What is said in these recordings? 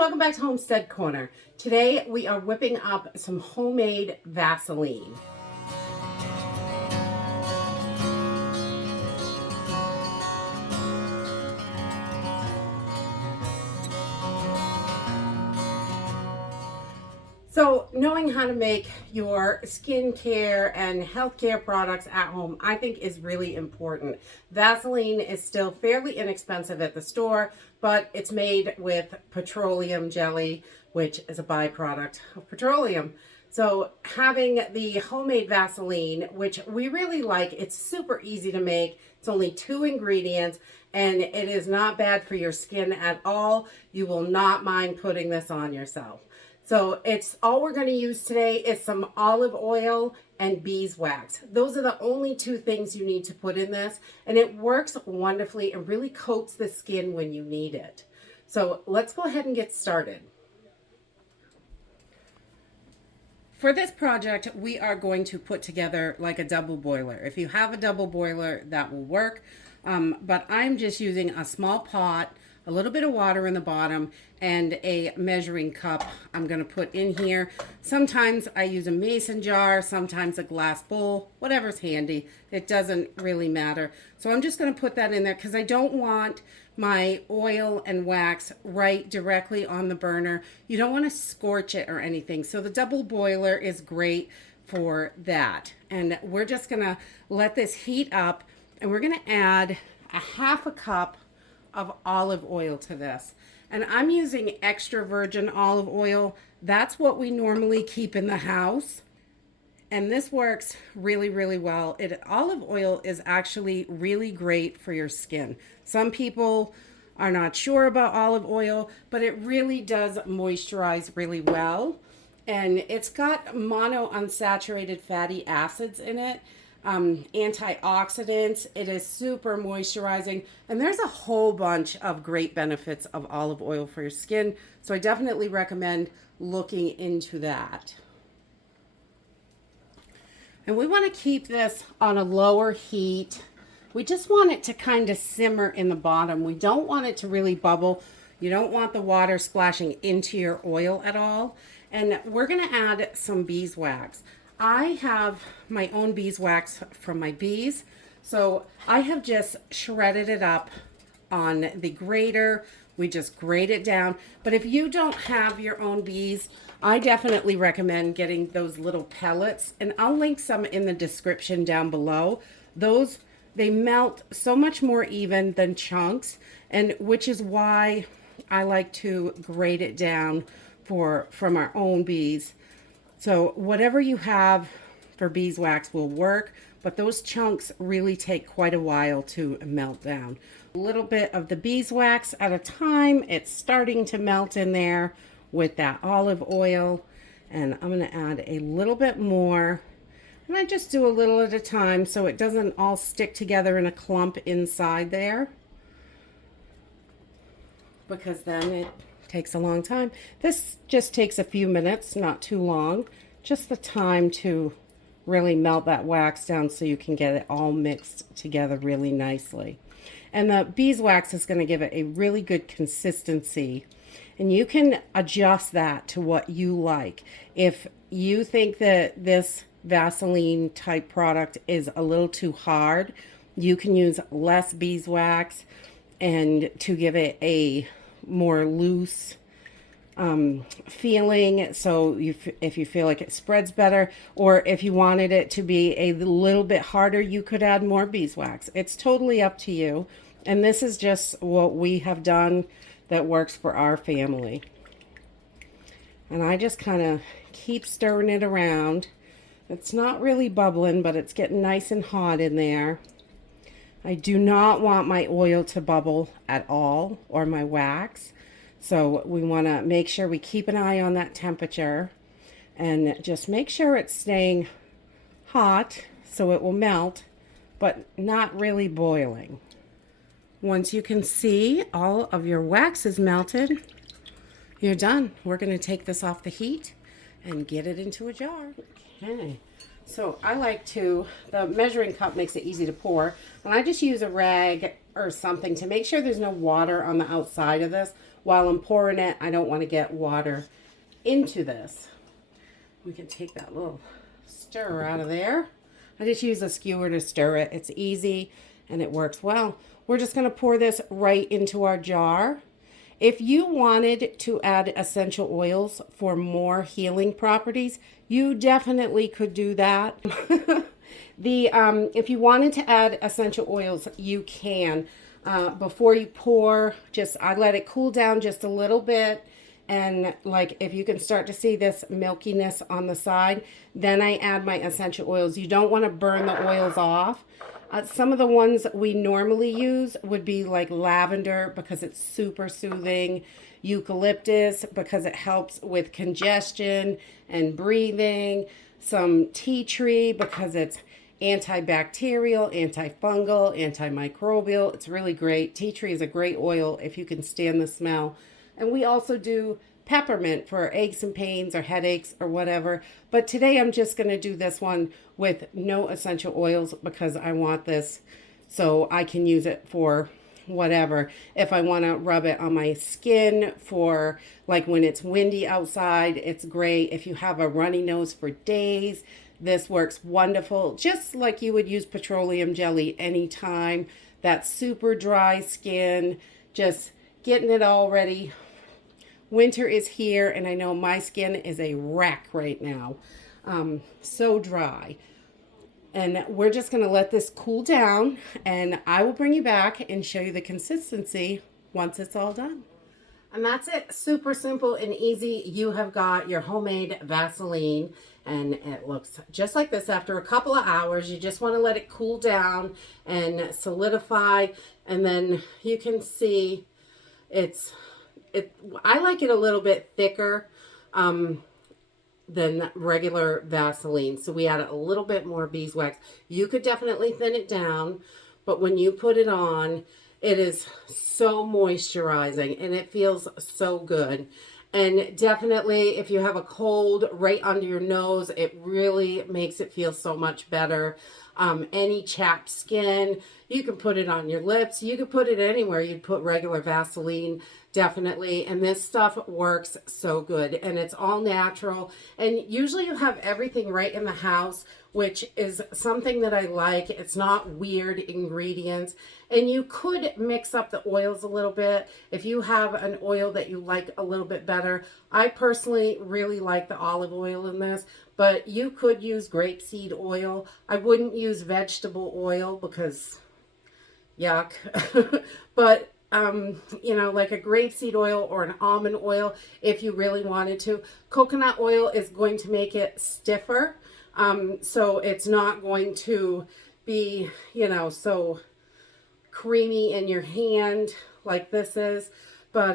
welcome back to Homestead Corner. Today we are whipping up some homemade Vaseline. So knowing how to make your skincare and healthcare products at home, I think is really important. Vaseline is still fairly inexpensive at the store, but it's made with petroleum jelly, which is a byproduct of petroleum. So having the homemade Vaseline, which we really like, it's super easy to make. It's only 2 ingredients and it is not bad for your skin at all. You will not mind putting this on yourself. So it's all we're going to use today is some olive oil and beeswax. Those are the only 2 things you need to put in this, and it works wonderfully and really coats the skin when you need it. So let's go ahead and get started. For this project, we are going to put together like a double boiler. If you have a double boiler, that will work. But I'm just using a small pot, a little bit of water in the bottom, and a measuring cup I'm going to put in here. Sometimes I use a mason jar, sometimes a glass bowl, whatever's handy. It doesn't really matter. So I'm just going to put that in there because I don't want my oil and wax right directly on the burner. You don't want to scorch it or anything. So the double boiler is great for that. And we're just going to let this heat up, and we're going to add a half a cup of olive oil to this. And I'm using extra virgin olive oil. That's what we normally keep in the house. And this works really, really well. Olive oil is actually really great for your skin. Some people are not sure about olive oil, but it really does moisturize really well. And it's got monounsaturated fatty acids in it. Antioxidants. It is super moisturizing, and there's a whole bunch of great benefits of olive oil for your skin, so I definitely recommend looking into that. And we want to keep this on a lower heat. We just want it to kind of simmer in the bottom. We don't want it to really bubble. You don't want the water splashing into your oil at all. And we're going to add some beeswax. I have my own beeswax from my bees, so I have just shredded it up on the grater. We just grate it down. But if you don't have your own bees, I definitely recommend getting those little pellets, and I'll link some in the description down below. Those, they melt so much more even than chunks, and which is why I like to grate it down from our own bees. So whatever you have for beeswax will work, but those chunks really take quite a while to melt down. A little bit of the beeswax at a time. It's starting to melt in there with that olive oil. And I'm going to add a little bit more. And I just do a little at a time so it doesn't all stick together in a clump inside there, because then it takes a long time. This just takes a few minutes, not too long. Just the time to really melt that wax down so you can get it all mixed together really nicely. And the beeswax is going to give it a really good consistency. And you can adjust that to what you like. If you think that this Vaseline type product is a little too hard, you can use less beeswax and to give it a more loose feeling. So if you feel like it spreads better, or if you wanted it to be a little bit harder, you could add more beeswax. It's totally up to you. And this is just what we have done that works for our family. And I just kind of keep stirring it around. It's not really bubbling, but it's getting nice and hot in there. I do not want my oil to bubble at all, or my wax. So we want to make sure we keep an eye on that temperature and just make sure it's staying hot so it will melt, but not really boiling. Once you can see all of your wax is melted, you're done. We're going to take this off the heat and get it into a jar. Okay. So I like to, the measuring cup makes it easy to pour, and I just use a rag or something to make sure there's no water on the outside of this. while I'm pouring it, I don't want to get water into this. We can take that little stir out of there. I just use a skewer to stir it. It's easy and it works well. We're just going to pour this right into our jar. If you wanted to add essential oils for more healing properties, you definitely could do that. If you wanted to add essential oils, you can. Before you pour, I let it cool down just a little bit. And like if you can start to see this milkiness on the side, then I add my essential oils. You don't want to burn the oils off. Some of the ones we normally use would be like lavender because it's super soothing, eucalyptus because it helps with congestion and breathing, some tea tree because it's antibacterial, antifungal, antimicrobial. It's really great. Tea tree is a great oil if you can stand the smell. And we also do peppermint for aches and pains or headaches or whatever. But today I'm just going to do this one with no essential oils because I want this so I can use it for whatever. If I want to rub it on my skin for like when it's windy outside, it's great. If you have a runny nose for days, this works wonderful. Just like you would use petroleum jelly anytime. That super dry skin, just getting it all ready. Winter is here, and I know my skin is a wreck right now. So dry. And we're just going to let this cool down, and I will bring you back and show you the consistency once it's all done. And that's it. Super simple and easy. You have got your homemade Vaseline, and it looks just like this after a couple of hours. You just want to let it cool down and solidify, and then you can see I like it a little bit thicker than regular Vaseline. So we add a little bit more beeswax. You could definitely thin it down, but when you put it on, it is so moisturizing and it feels so good. And definitely if you have a cold right under your nose, it really makes it feel so much better. Any chapped skin, you can put it on your lips. You can put it anywhere. You'd put regular Vaseline, definitely. And this stuff works so good. And it's all natural. And usually you have everything right in the house, which is something that I like. It's not weird ingredients. And you could mix up the oils a little bit if you have an oil that you like a little bit better. I personally really like the olive oil in this, but you could use grapeseed oil. I wouldn't use vegetable oil because yuck. But you know, like a grapeseed oil or an almond oil if you really wanted to. Coconut oil is going to make it stiffer. So it's not going to be, you know, so creamy in your hand like this is, but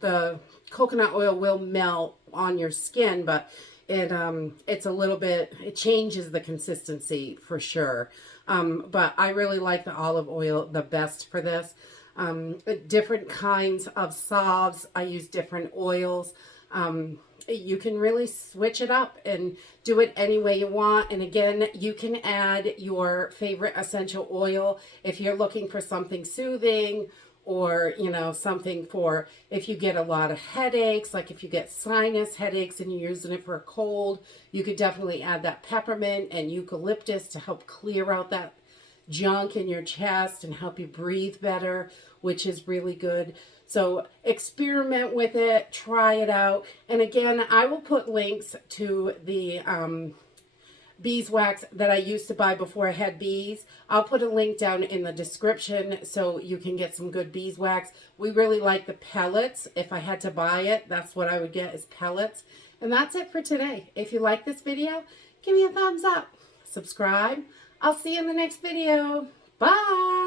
the coconut oil will melt on your skin, but it's a little bit, it changes the consistency for sure. But I really like the olive oil the best for this. Different kinds of salves, I use different oils. You can really switch it up and do it any way you want. And again, you can add your favorite essential oil if you're looking for something soothing, or, you know, something for if you get a lot of headaches, like if you get sinus headaches and you're using it for a cold, you could definitely add that peppermint and eucalyptus to help clear out that junk in your chest and help you breathe better, which is really good. So experiment with it, try it out. And again, I will put links to the beeswax that I used to buy before I had bees. I'll put a link down in the description so you can get some good beeswax. We really like the pellets. If I had to buy it, that's what I would get, is pellets. And that's it for today. If you like this video, give me a thumbs up. Subscribe. I'll see you in the next video. Bye.